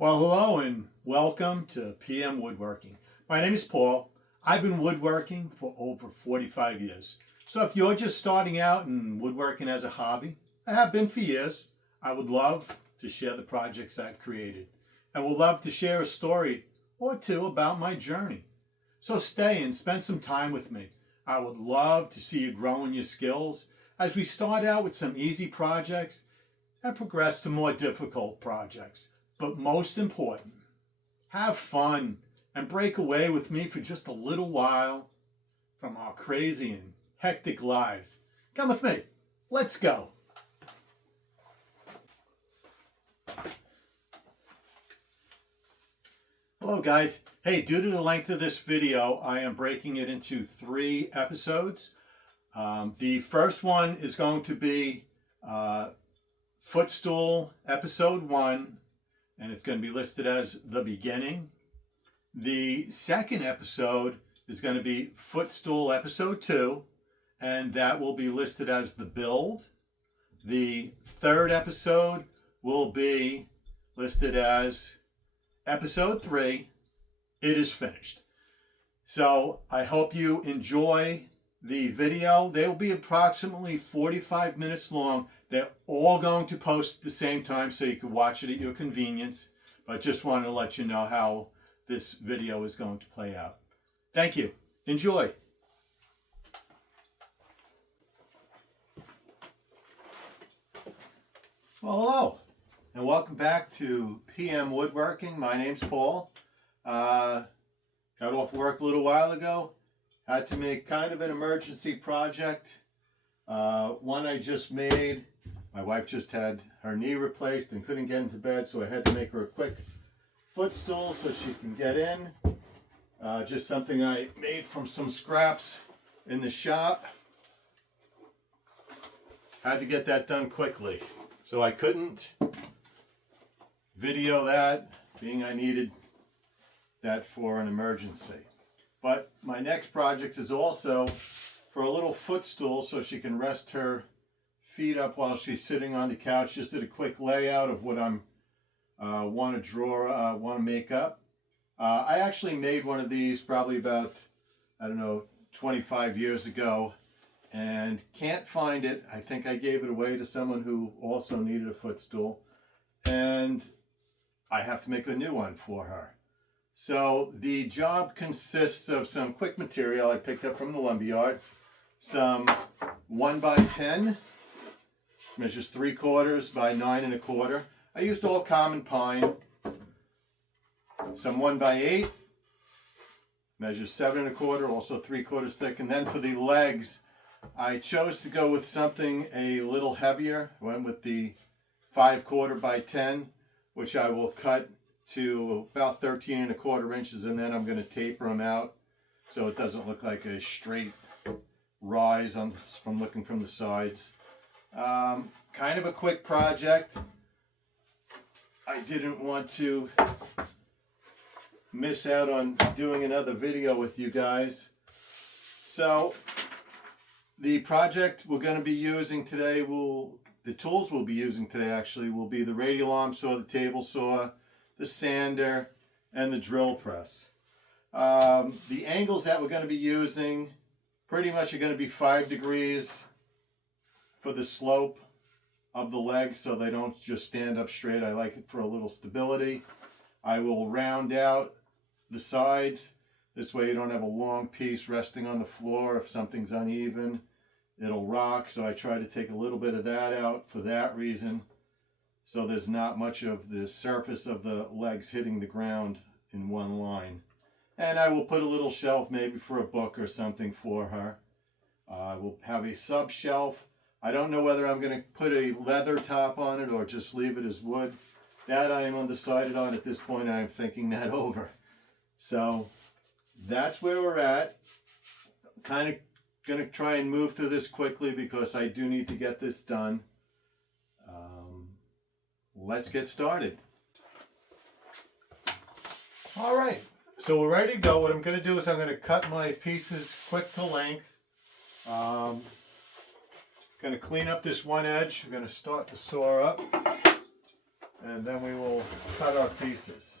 Well, hello and welcome to PM Woodworking. My name is Paul. I've been woodworking for over 45 years. So if you're just starting out in woodworking as a hobby, I have been for years, I would love to share the projects I've created. And would love to share a story or two about my journey. So stay and spend some time with me. I would love to see you grow in your skills as we start out with some easy projects and progress to more difficult projects. But most important, have fun and break away with me for just a little while from our crazy and hectic lives. Come with me. Let's go. Hello guys. Hey, due to the length of this video, I am breaking it into 3 episodes. The first one is going to be Footstool episode 1. And it's going to be listed as the beginning. The second episode is going to be Footstool episode 2, and that will be listed as the build. The third episode will be listed as episode 3, it is finished. So I hope you enjoy the video. They will be approximately 45 minutes long. They're all going to post at the same time so you can watch it at your convenience. But just wanted to let you know how this video is going to play out. Thank you. Enjoy. Well, hello, and welcome back to PM Woodworking. My name's Paul. Got off work a little while ago. Had to make kind of an emergency project. One I just made. My wife just had her knee replaced and couldn't get into bed, so I had to make her a quick footstool so she can get in. Just something I made from some scraps in the shop. Had to get that done quickly, so I couldn't video that, being I needed that for an emergency. But my next project is also for a little footstool so she can rest her feet up while she's sitting on the couch. Just did a quick layout of what I'm want to make up. I actually made one of these probably about, I don't know, 25 years ago, and can't find it. I think I gave it away to someone who also needed a footstool, and I have to make a new one for her. So the job consists of some quick material I picked up from the lumberyard, some 1x10, measures 3/4 by 9 1/4. I used all common pine. Some 1x8, measures 7 1/4, also 3/4 thick. And then for the legs, I chose to go with something a little heavier. I went with the 5/4 by 10, which I will cut to about 13 1/4 inches, and then I'm going to taper them out so it doesn't look like a straight rise from looking from the sides. Kind of a quick project. I didn't want to miss out on doing another video with you guys. So the project we're going to be using today, the tools we'll be using today actually will be the radial arm saw, the table saw, the sander, and the drill press. The angles that we're going to be using pretty much are going to be 5 degrees for the slope of the legs so they don't just stand up straight. I like it for a little stability. I will round out the sides. This way you don't have a long piece resting on the floor. If something's uneven, it'll rock. So I try to take a little bit of that out for that reason. So there's not much of the surface of the legs hitting the ground in one line. And I will put a little shelf maybe for a book or something for her. I will have a sub shelf. I don't know whether I'm going to put a leather top on it or just leave it as wood. That I am undecided on at this point. I am thinking that over. So that's where we're at. Kind of going to try and move through this quickly because I do need to get this done. Let's get started. All right, so we're ready to go. What I'm going to do is I'm going to cut my pieces quick to length. Going to clean up this one edge. I'm going to start the saw up. and then we will cut our pieces.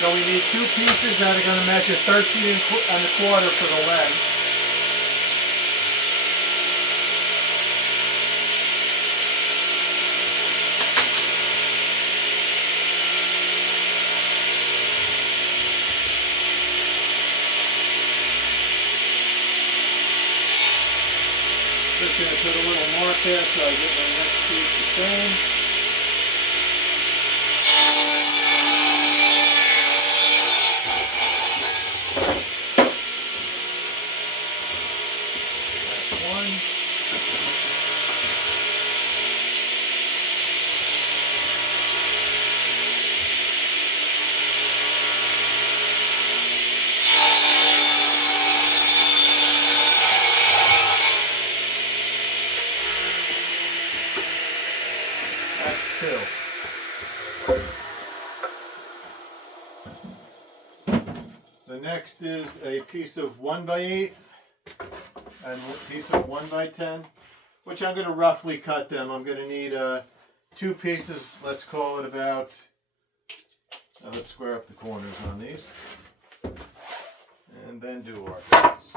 So we need two pieces that are going to measure 13 1/4 for the leg. Just going to put a little mark there so I get my next piece the same. The next is a piece of 1x8 and a piece of 1x10, which I'm going to roughly cut them. I'm going to need two pieces, let's call it about, let's square up the corners on these, and then do our cuts.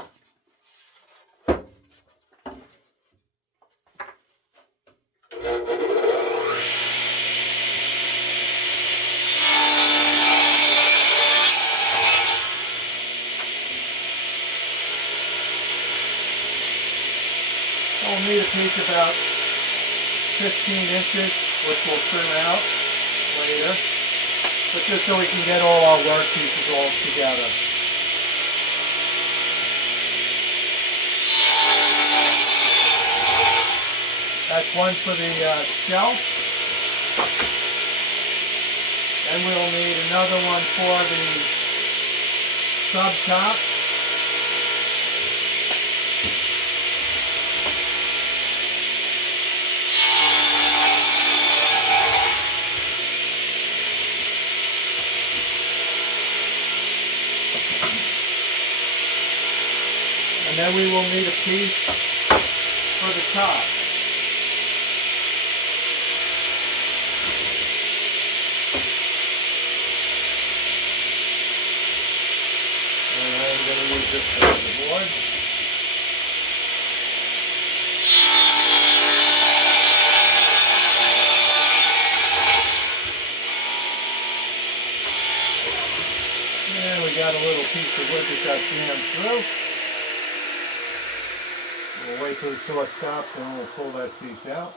We'll need a piece about 15 inches, which we'll trim out later, but just so we can get all our work pieces all together. That's one for the shelf, and we'll need another one for the sub top. And then we will need a piece for the top. And I'm going to use this side of the board. And we got a little piece of wood that got jammed through. We'll wait till the saw stops and then we'll pull that piece out.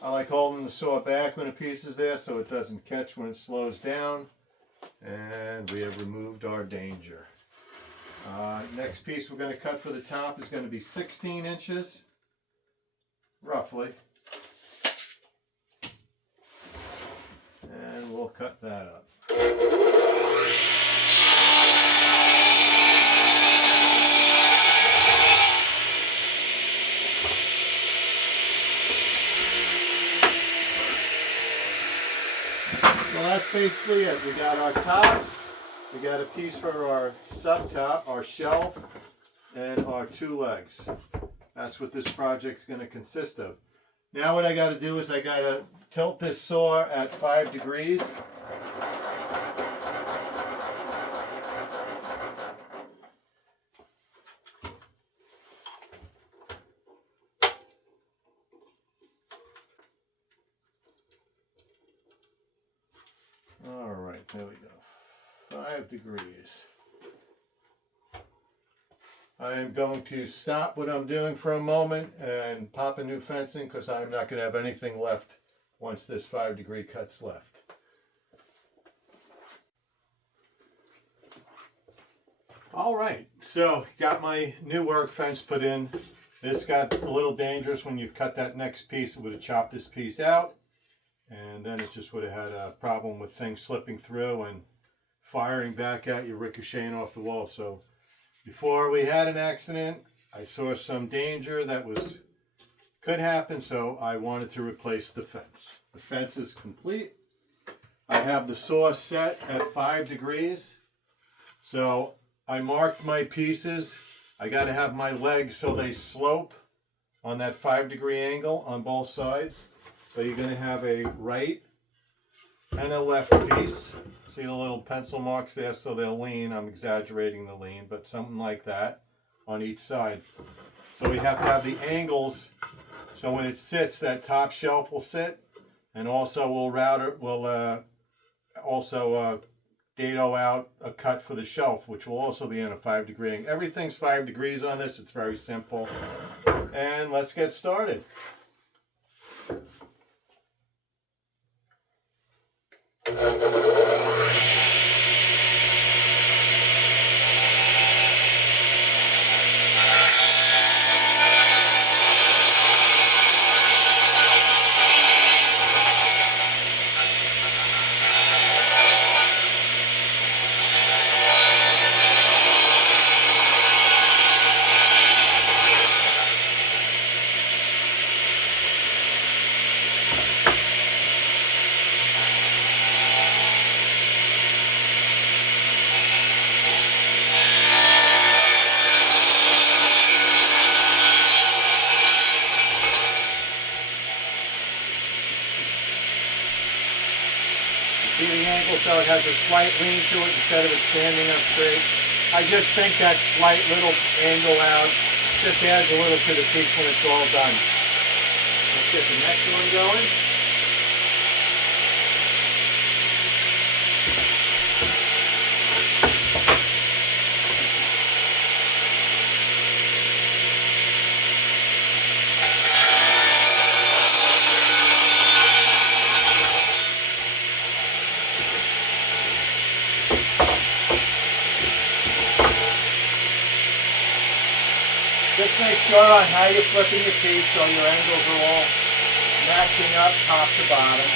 I like holding the saw back when a piece is there so it doesn't catch when it slows down. And we have removed our danger. Next piece we're going to cut for the top is going to be 16 inches, roughly. And we'll cut that up. So that's basically it. We got our top, we got a piece for our sub top, our shelf, and our two legs. That's what this project's going to consist of. Now what I got to do is I got to tilt this saw at 5 degrees. All right, there we go. 5 degrees. I am going to stop what I'm doing for a moment and pop a new fencing because I'm not going to have anything left once this 5 degree cut's left. All right, so got my new work fence put in. This got a little dangerous when you cut that next piece. It would have chopped this piece out. And then it just would have had a problem with things slipping through and firing back at you, ricocheting off the wall. So before we had an accident, I saw some danger that was could happen, so I wanted to replace the fence. The fence is complete. I have the saw set at 5 degrees. So I marked my pieces. I got to have my legs so they slope on that 5-degree angle on both sides. So you're going to have a right and a left piece. See the little pencil marks there, so they'll lean. I'm exaggerating the lean, but something like that on each side. So we have to have the angles, so when it sits, that top shelf will sit, and also we'll dado out a cut for the shelf, which will also be in a 5-degree angle. Everything's 5 degrees on this. It's very simple. And let's get started. See the angle, so it has a slight lean to it instead of it standing up straight. I just think that slight little angle out just adds a little to the piece when it's all done. Let's get the next one going. Just make sure on how you're flipping your piece so your angles are all matching up top to bottom.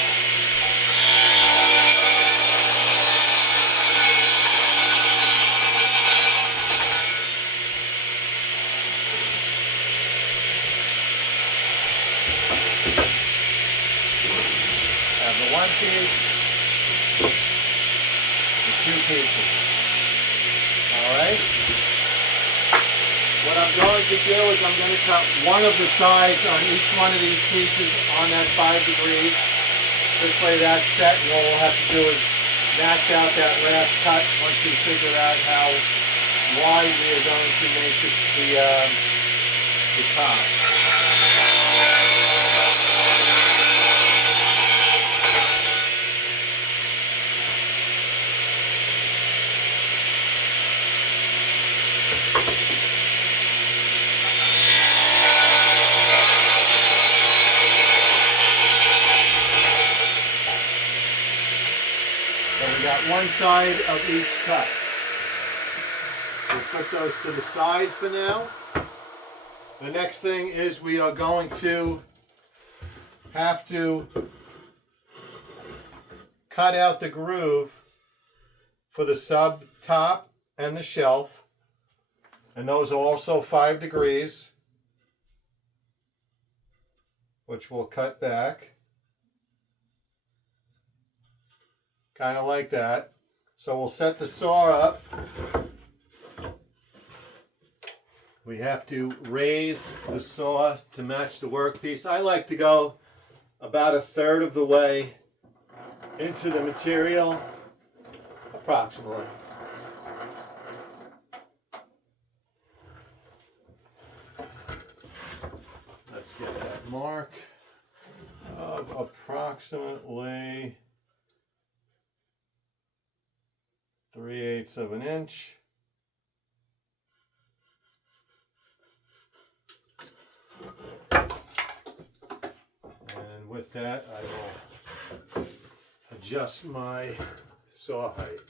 Have the one piece, the two pieces. Alright? What I'm going to do is I'm going to cut one of the sides on each one of these pieces on that 5 degrees. This way that's set, and all we'll have to do is match out that last cut once we figure out how wide we are going to make the top. One side of each cut. We'll put those to the side for now. The next thing is we are going to have to cut out the groove for the sub top and the shelf. And those are also 5 degrees, which we'll cut back. Kind of like that. So we'll set the saw up. We have to raise the saw to match the workpiece. I like to go about 1/3 of the way into the material, approximately. Let's get that mark of approximately 3/8 of an inch. And with that, I will adjust my saw height.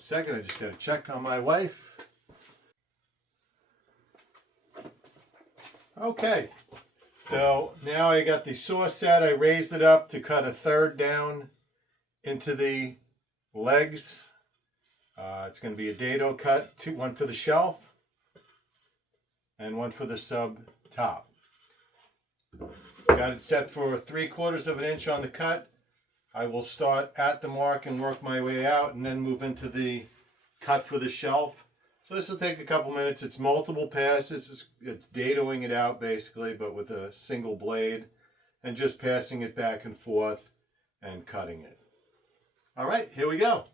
second, I just got to check on my wife. Okay, so now I got the saw set. I raised it up to cut a third down into the legs. It's going to be a dado cut, one for the shelf and one for the sub top. Got it set for 3/4 of an inch on the cut. I will start at the mark and work my way out and then move into the cut for the shelf. So this will take a couple minutes. It's multiple passes. It's dadoing it out basically, but with a single blade and just passing it back and forth and cutting it. All right, here we go.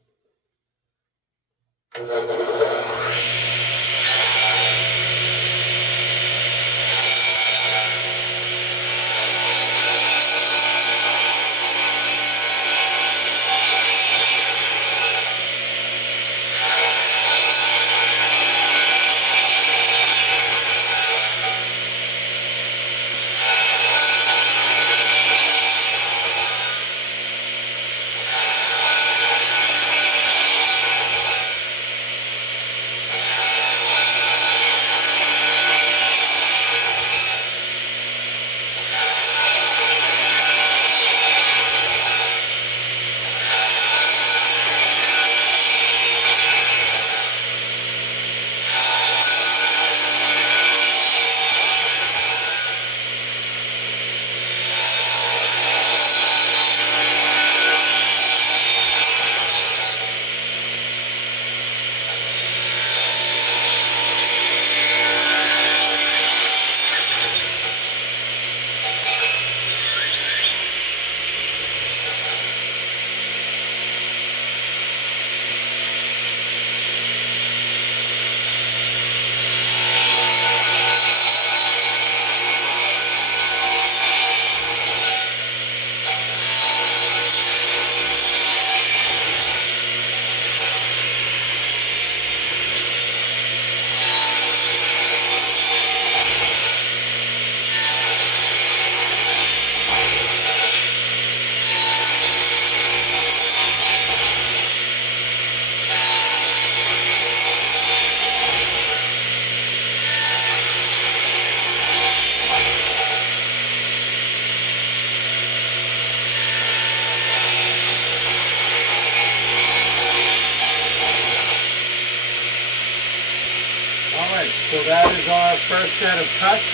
So that is our first set of cuts.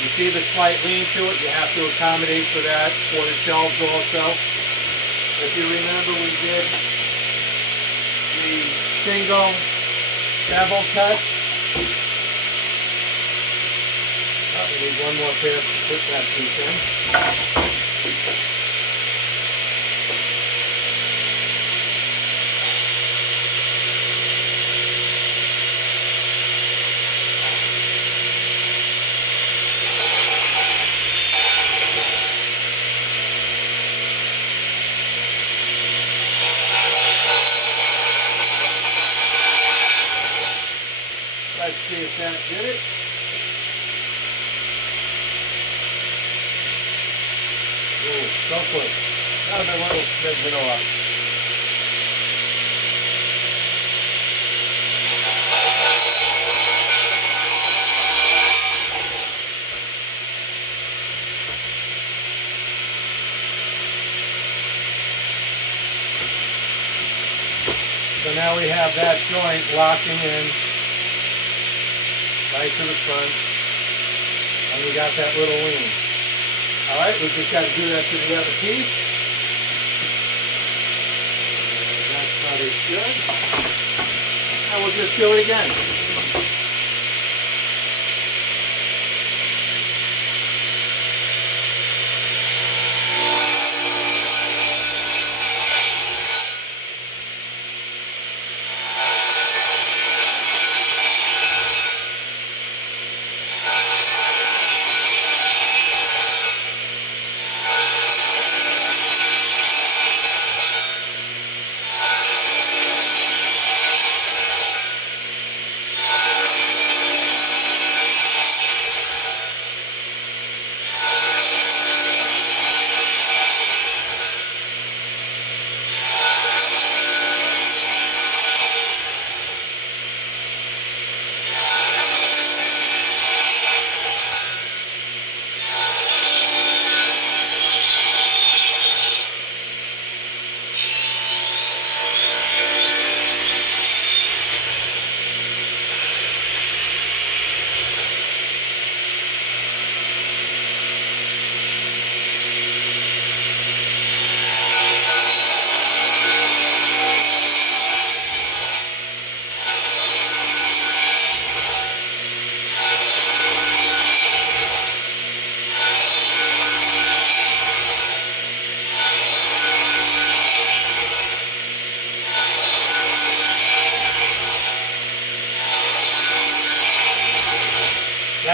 You see the slight lean to it. You have to accommodate for that for the shelves also. If you remember, we did the single bevel cut. Oh, we need one more pass to put that piece in. Let's see if that did it. Ooh, so close. Another little smidgen off. So now we have that joint locking in right to the front, and we got that little lean. All right, we just got to do that to the other piece. And that's probably good. And we'll just do it again.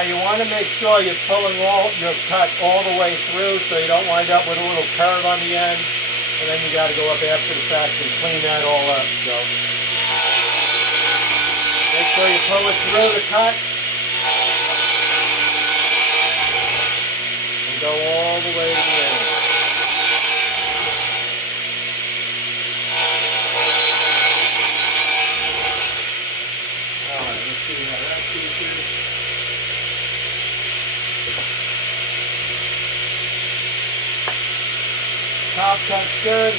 you want to make sure you're pulling your cut all the way through so you don't wind up with a little curve on the end. And then you got to go up after the fact and clean that all up. So make sure you pull it through the cut. And go all the way to the end. Alright, let's see how that piece is. Top cut's good.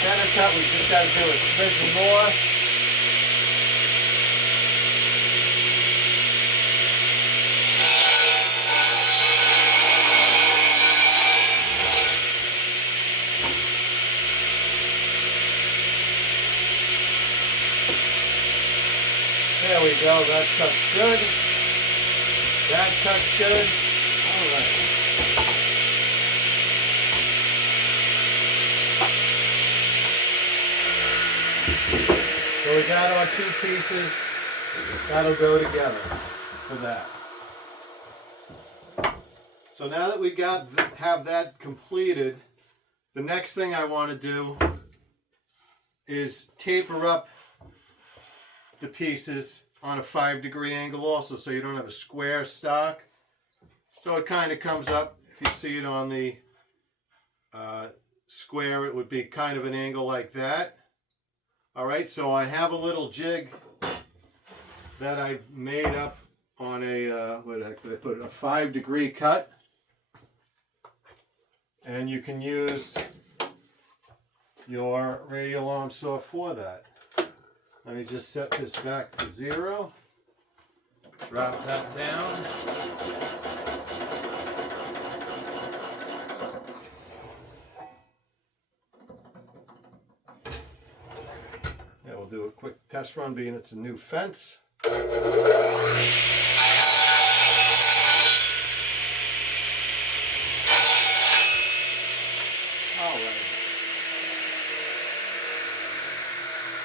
Center cut, we just got to do a smidgen more. There we go, that cut's good. That cut's good. All right. So we got our two pieces. That'll go together for that. So now that we have that completed, the next thing I want to do is taper up the pieces on a 5-degree angle also, so you don't have a square stock. So it kind of comes up, if you see it on the square, it would be kind of an angle like that. All right, so I have a little jig that I've made up on a, what the heck did I put it, a 5-degree cut. And you can use your radial arm saw for that. Let me just set this back to 0. Drop that down. Yeah, we'll do a quick test run, being it's a new fence. All right.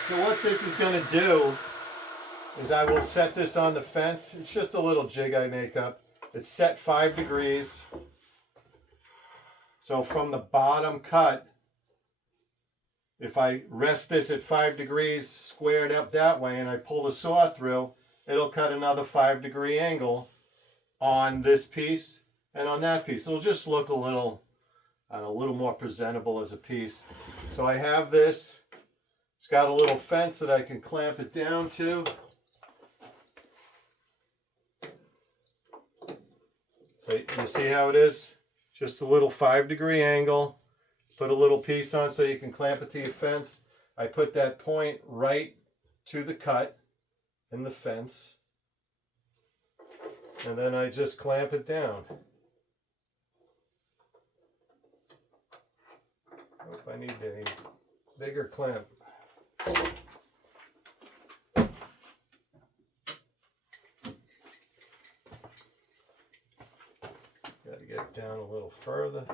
So what this is going to do is I will set this on the fence. It's just a little jig I make up. It's set 5 degrees. So from the bottom cut, if I rest this at 5 degrees squared up that way and I pull the saw through, it'll cut another 5-degree angle on this piece and on that piece. It'll just look a little more presentable as a piece. So I have this. It's got a little fence that I can clamp it down to. So you see how it is? Just a little 5-degree angle. Put a little piece on so you can clamp it to your fence. I put that point right to the cut in the fence. And then I just clamp it down. I need a bigger clamp. Got to get down a little further.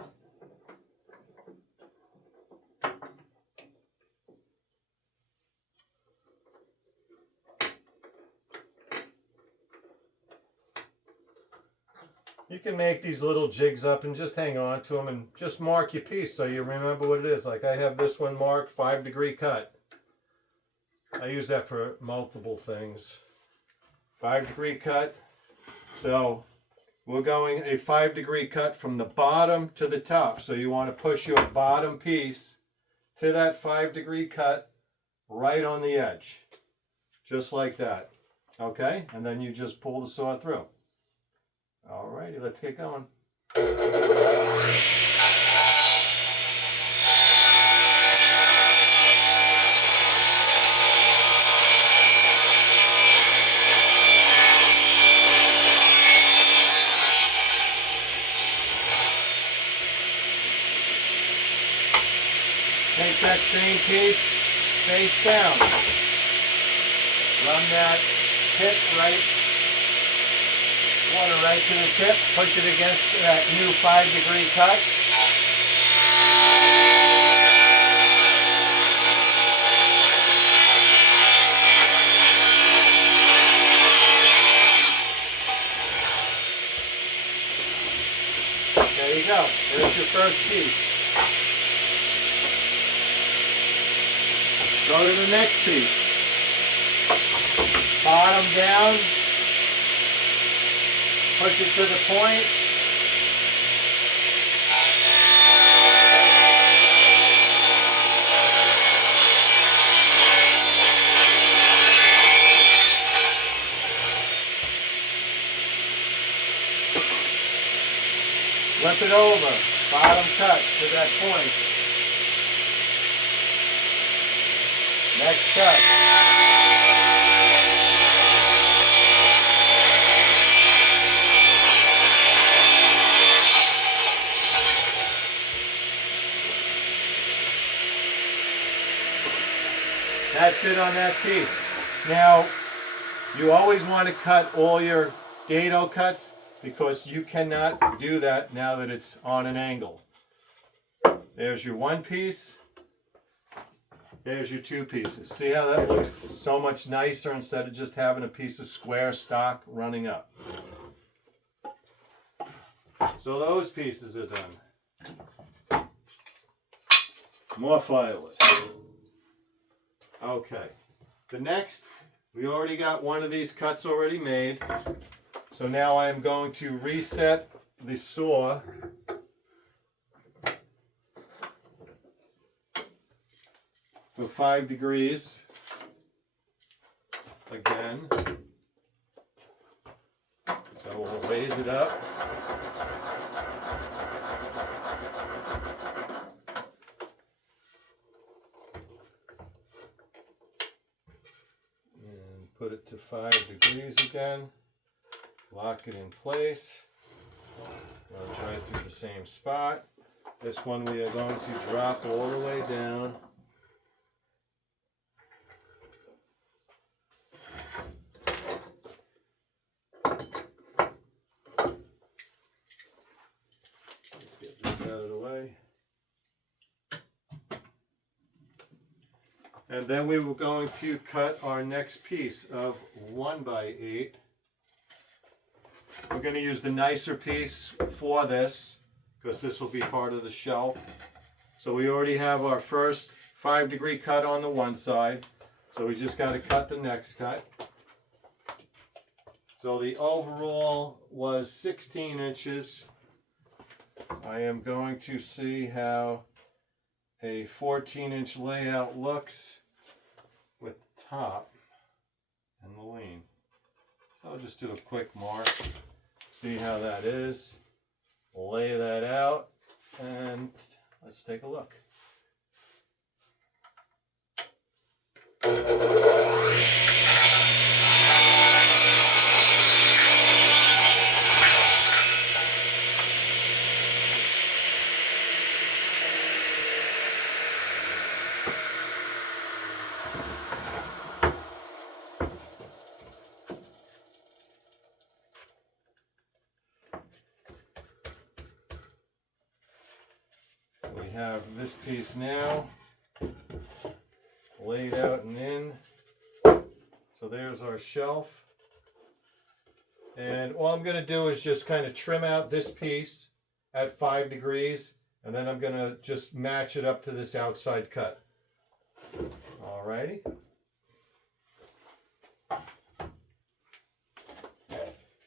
You can make these little jigs up and just hang on to them and just mark your piece so you remember what it is. Like I have this one marked 5-degree cut. I use that for multiple things. 5-degree cut. So we're going a 5-degree cut from the bottom to the top. So you want to push your bottom piece to that 5-degree cut right on the edge. Just like that. Okay? And then you just pull the saw through. Alrighty, let's get going. Take that same piece face down. Run that tip right to the tip. Push it against that new 5-degree cut. There's your first piece. Go to the next piece. Bottom down. Push it to the point. Flip it over, bottom cut to that point. Next cut. That's it on that piece. Now, you always want to cut all your dado cuts, because you cannot do that now that it's on an angle. There's your one piece. There's your two pieces. See how that looks so much nicer instead of just having a piece of square stock running up. So those pieces are done. More firewood. Okay. The next, we already got one of these cuts already made. So now I'm going to reset the saw to 5 degrees again. So we'll raise it up. And put it to 5 degrees again. Lock it in place. Runs right through the same spot. This one we are going to drop all the way down. Let's get this out of the way. And then we were going to cut our next piece of 1x8. We're going to use the nicer piece for this, because this will be part of the shelf. So we already have our first 5 degree cut on the one side. So we just got to cut the next cut. So the overall was 16 inches. I am going to see how a 14-inch layout looks with the top and the lean. So I'll just do a quick mark. See how that is. Lay that out, and let's take a look. We have this piece now laid out and in. So there's our shelf. And all I'm going to do is just kind of trim out this piece at 5 degrees, and then I'm going to just match it up to this outside cut. Alrighty.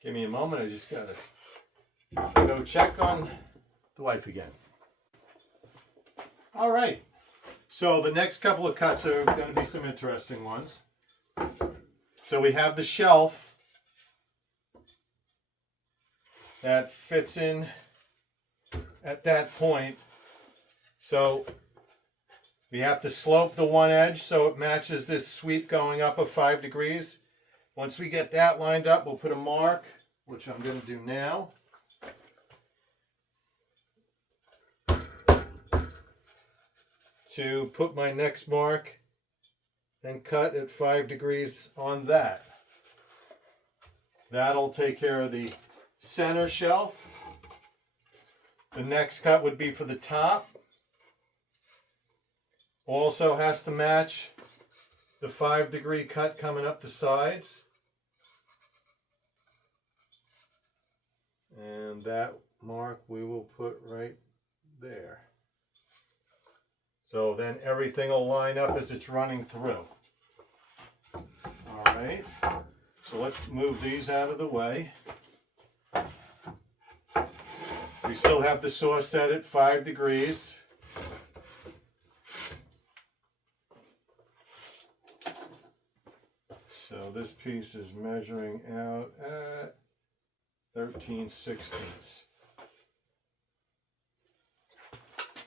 Give me a moment, I just got to go check on the wife again. All right, so the next couple of cuts are going to be some interesting ones. So we have the shelf that fits in at that point. So we have to slope the one edge so it matches this sweep going up of 5 degrees. Once we get that lined up, we'll put a mark, which I'm going to do now. To put my next mark and cut at 5 degrees on that. That'll take care of the center shelf. The next cut would be for the top. Also has to match the 5 degree cut coming up the sides. And that mark we will put right there. So then everything will line up as it's running through. All right, so let's move these out of the way. We still have the saw set at 5 degrees. So this piece is measuring out at 13/16.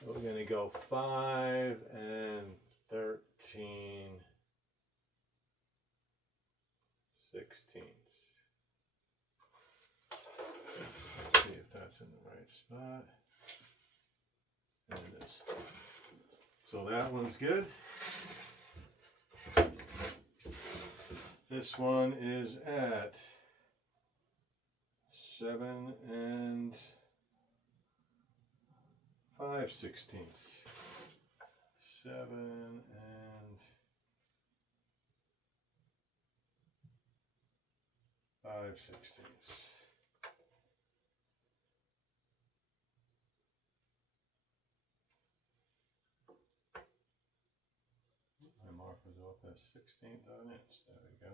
We're going to go 5 and 13/16. Let's see if that's in the right spot. There it is. So that one's good. This one is at 7 and 5/16. 7 and 5/16. My marker's off at 1/16 of an inch. There we go.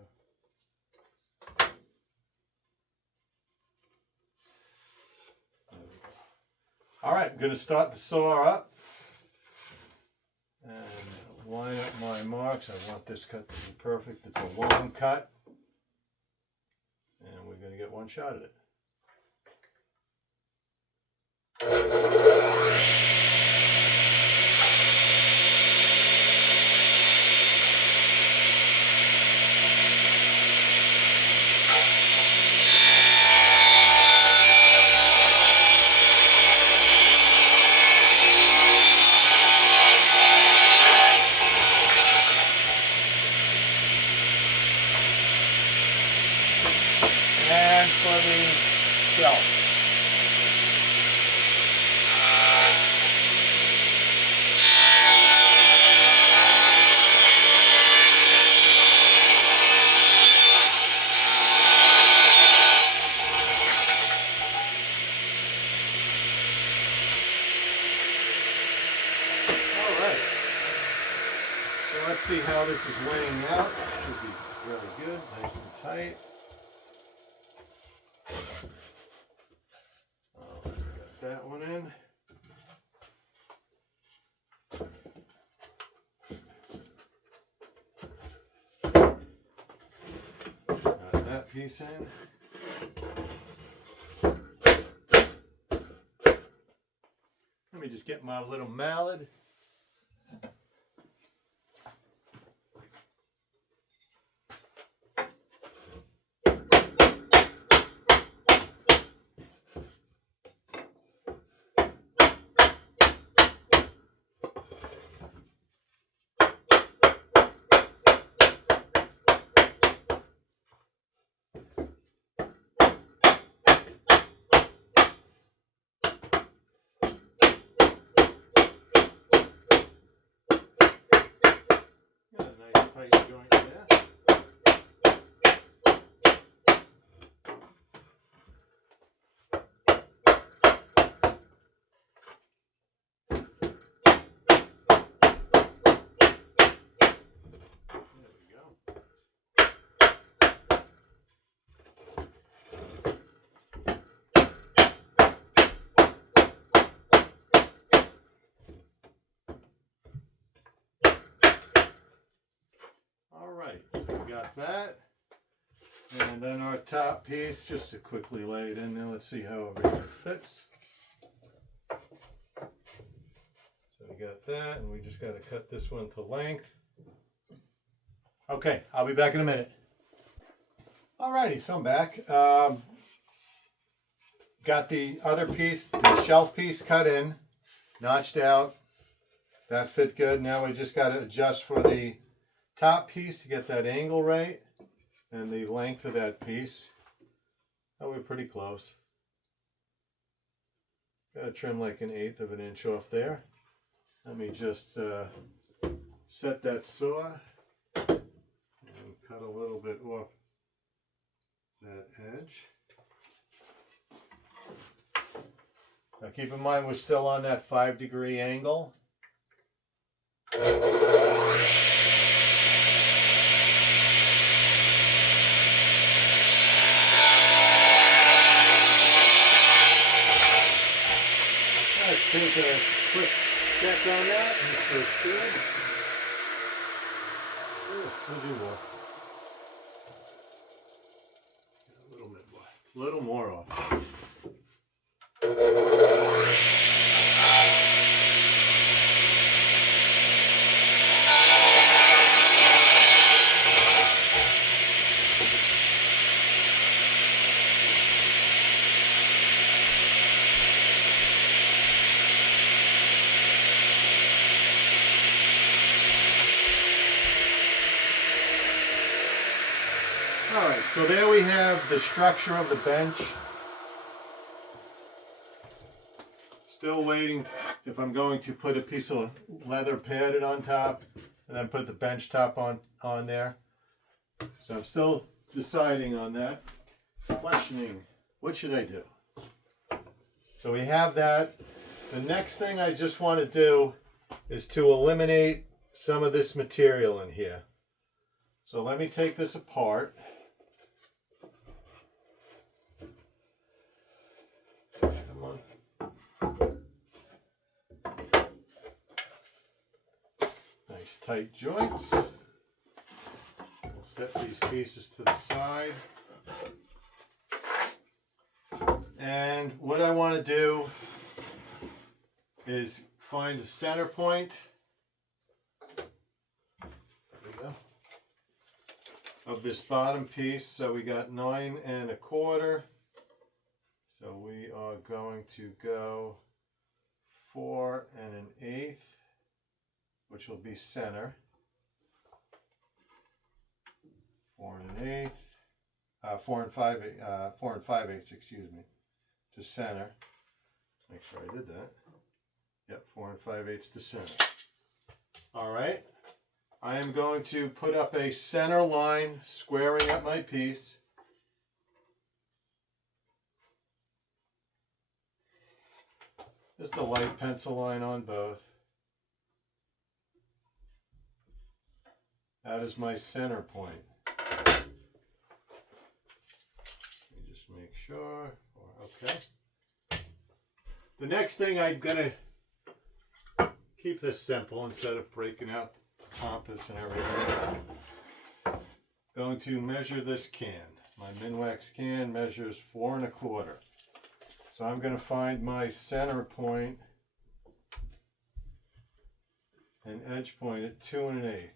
There we go. All right, I'm going to start the saw up and line up my marks. I want this cut to be perfect. It's a long cut, and we're going to get one shot at it. And for the shelf. All right. So let's see how this is laying out. Should be very good, nice and tight. Got that one in. Got that piece in. Let me just get my little mallet. Got a nice tight joint there. There we go. All right, so we got that. And then our top piece, just to quickly lay it in there, let's see how everything fits. So we got that, and we just got to cut this one to length. Okay, I'll be back in a minute. Alrighty, so I'm back. Got the other piece, the shelf piece cut in, notched out. That fit good. Now we just got to adjust for the top piece to get that angle right and the length of that piece. Oh, we're pretty close. Got to trim like 1/8 of an inch off there. Let me just set that saw and cut a little bit off that edge. Now keep in mind we're still on that 5-degree angle. Let's take a quick check on that. Mr. Stool. A little bit more. A little more off. Alright, so there we have the structure of the bench. Still waiting if I'm going to put a piece of leather padded on top and then put the bench top on there. So I'm still deciding on that. Questioning, what should I do? So we have that. The next thing I just want to do is to eliminate some of this material in here. So let me take this apart. Come on. Nice tight joints. We'll set these pieces to the side. And what I want to do is find a center point. There we go. Of this bottom piece. So we got 9 1/4. So we are going to go 4 1/8, which will be center. 4 1/8, 4 5/8, excuse me, to center. Make sure I did that. Yep, 4 5/8 to center. All right. I am going to put up a center line, squaring up my piece. Just a light pencil line on both. That is my center point. Let me just make sure. Okay. The next thing I'm going to keep this simple instead of breaking out the compass and everything. Going to measure this can. My Minwax can measures 4 1/4. So I'm going to find my center point and edge point at 2 1/8.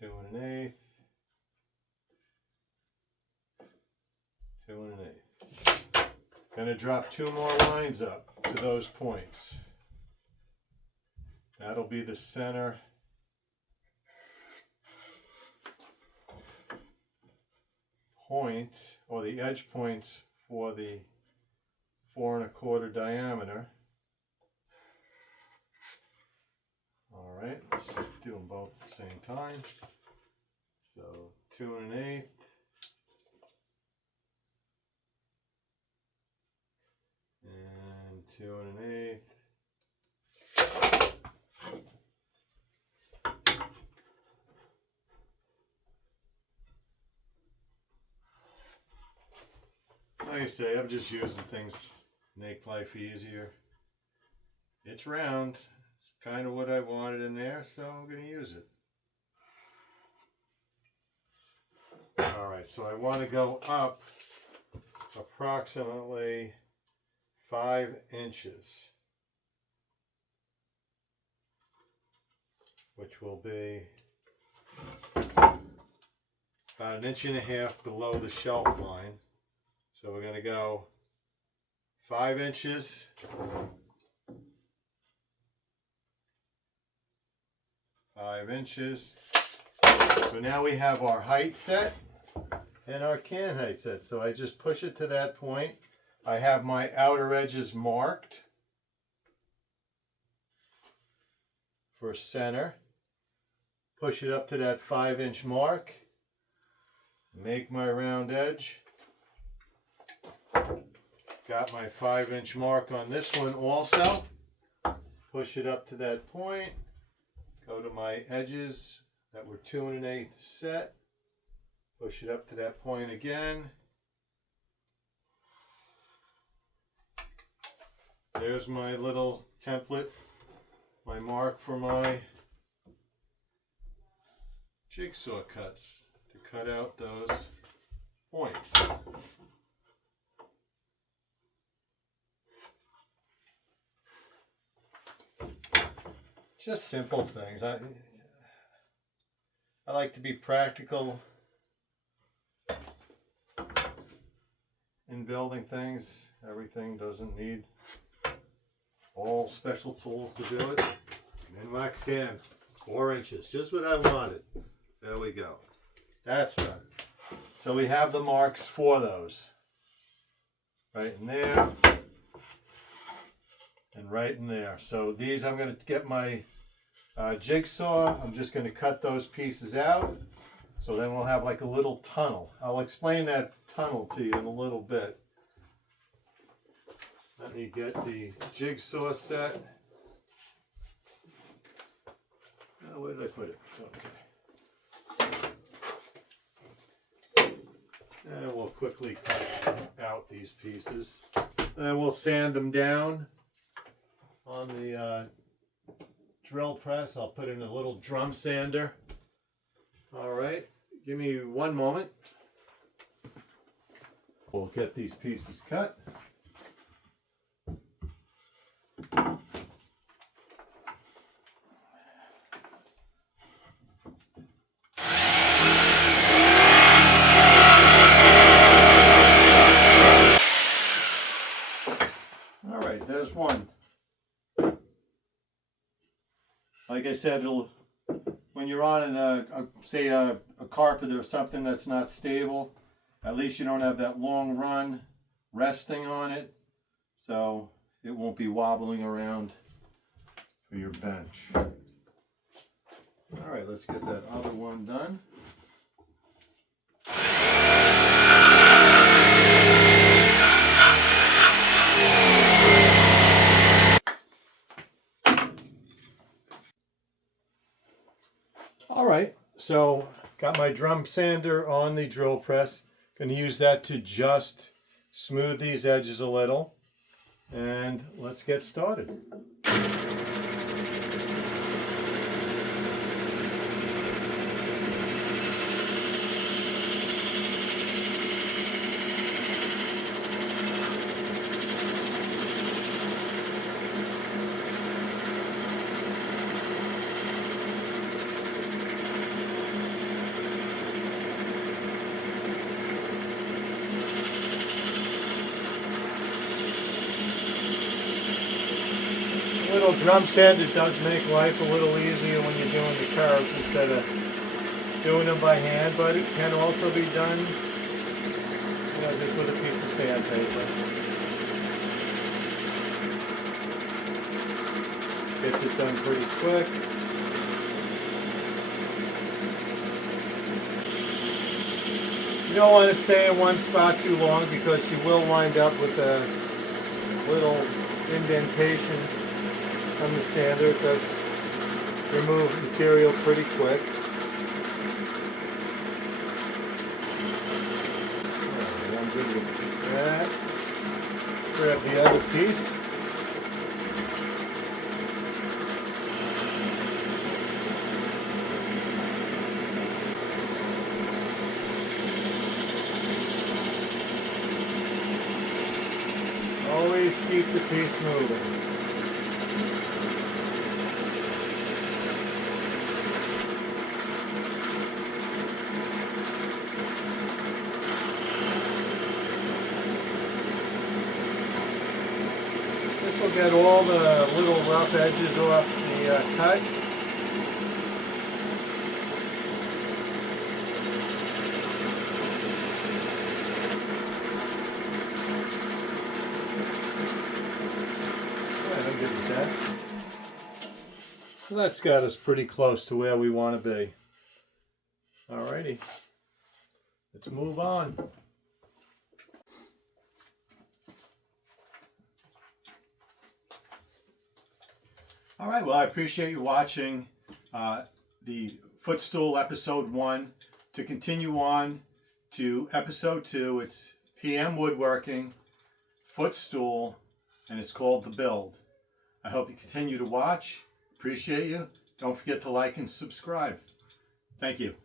2 1/8. 2 1/8. Going to drop 2 more lines up to those points. That'll be the center point, or the edge points for the 4 1/4 diameter. All right, let's do them both at the same time. So 2 1/8. And 2 1/8. Like I say, I'm just using things to make life easier. It's round. It's kind of what I wanted in there, so I'm going to use it. Alright, so I want to go up approximately 5 inches, which will be about 1.5 inches below the shelf line. So we're going to go 5 inches, 5 inches. So now we have our height set and our can height set. So I just push it to that point. I have my outer edges marked for center. Push it up to that 5-inch mark. Make my round edge. Got my 5-inch mark on this one also. Push it up to that point. Go to my edges that were 2 1/8 set. Push it up to that point again. There's my little template, my mark for my jigsaw cuts to cut out those points. Just simple things. I like to be practical in building things. Everything doesn't need all special tools to do it. Minwax hand, 4 inches, just what I wanted. There we go. That's done. So we have the marks for those. Right in there. And right in there. So these, I'm going to get my jigsaw. I'm just going to cut those pieces out. So then we'll have like a little tunnel. I'll explain that tunnel to you in a little bit. Let me get the jigsaw set. Where did I put it? Okay. And we'll quickly cut out these pieces. And we'll sand them down on the drill press. I'll put in a little drum sander. All right, give me one moment. We'll get these pieces cut. All right, there's one. Like I said, when you're on say a carpet or something that's not stable, at least you don't have that long run resting on it, so it won't be wobbling around for your bench. All right, let's get that other one done. All right, so got my drum sander on the drill press. Going to use that to just smooth these edges a little. And let's get started. Little drum sander does make life a little easier when you're doing the curves instead of doing them by hand, but it can also be done, just with a piece of sandpaper. Gets it done pretty quick. You don't want to stay in one spot too long because you will wind up with a little indentation on the sander. It does remove material pretty quick. Alright, I'm good with that. Grab the other piece. Always keep the piece moving. This will get all the little rough edges off the cut. So that's got us pretty close to where we want to be. Alrighty, let's move on. All right, well, I appreciate you watching the footstool episode 1. To continue on to episode 2, it's PM Woodworking, footstool, and it's called The Build. I hope you continue to watch. Appreciate you. Don't forget to like and subscribe. Thank you.